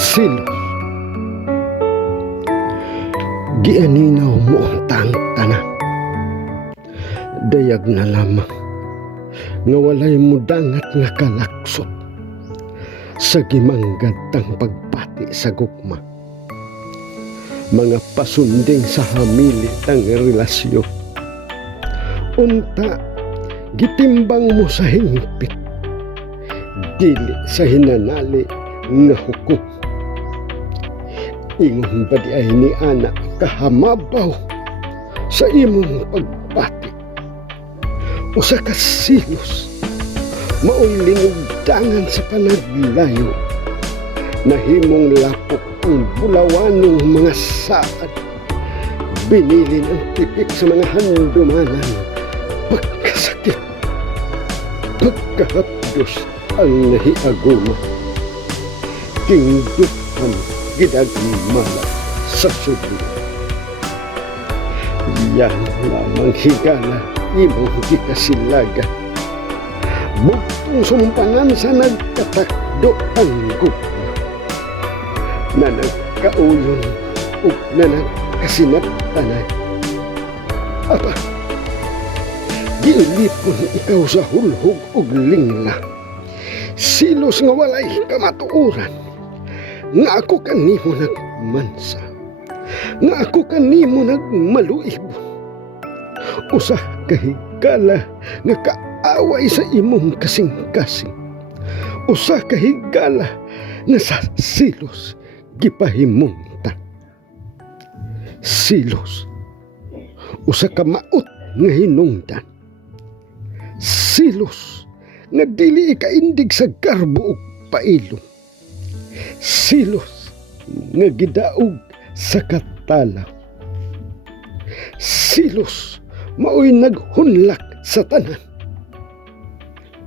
Silos, gianinaw mo ang tanan. Dayag na lamang nga walay mo dangat nga kalaksot sa gimanggad tang pagpati sa gugma. Mga pasunding sa hamilit ang relasyon. Unta, gitimbang mo sa hingpit, dili sa hinanali nga hukom. Ingon ba di ay ni anak kahamabaw sa imong pagpati? Usa ka silos, mao'y linugdangan sa panaglayo, nahimong lapok ang bulawanong mga saad, binilin ang tipik sa mga handumanan, pagkasakit, pagkahapdos ang nahiaguma, tingdukan gidagmala sa sudlo. Yan lamang higala imong gikasilaga, bugtong sumpangan sa nagkatakdo ang gugma, na nagkauyon o na nagkasinaptanay. Apa, gilipon ikaw sa hulhog o lingla, silos nga walay kamatuuran, nga ako kanimo nagmansa, nga ako kanimo nagmaluibon. Usa kahigala nga kaaway sa imong kasing-kasing, usa kahigala nga sa silos gipahimuntan. Silos, usa ka maot nga hinungdan. Silos nga dili ikaindig sa garbo ug pailom. Silos nga gidaog sa katalaw. Silos mao'y naghunlak sa tanan.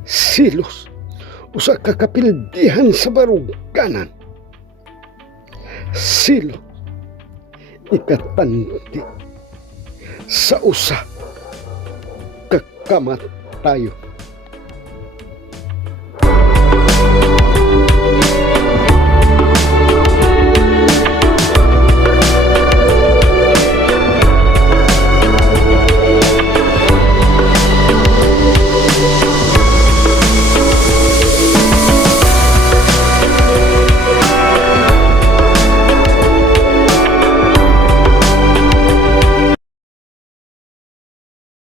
Silos, usa ka kapildihan sa baruganan. Silos, ikatanti sa usa ka kamatayon.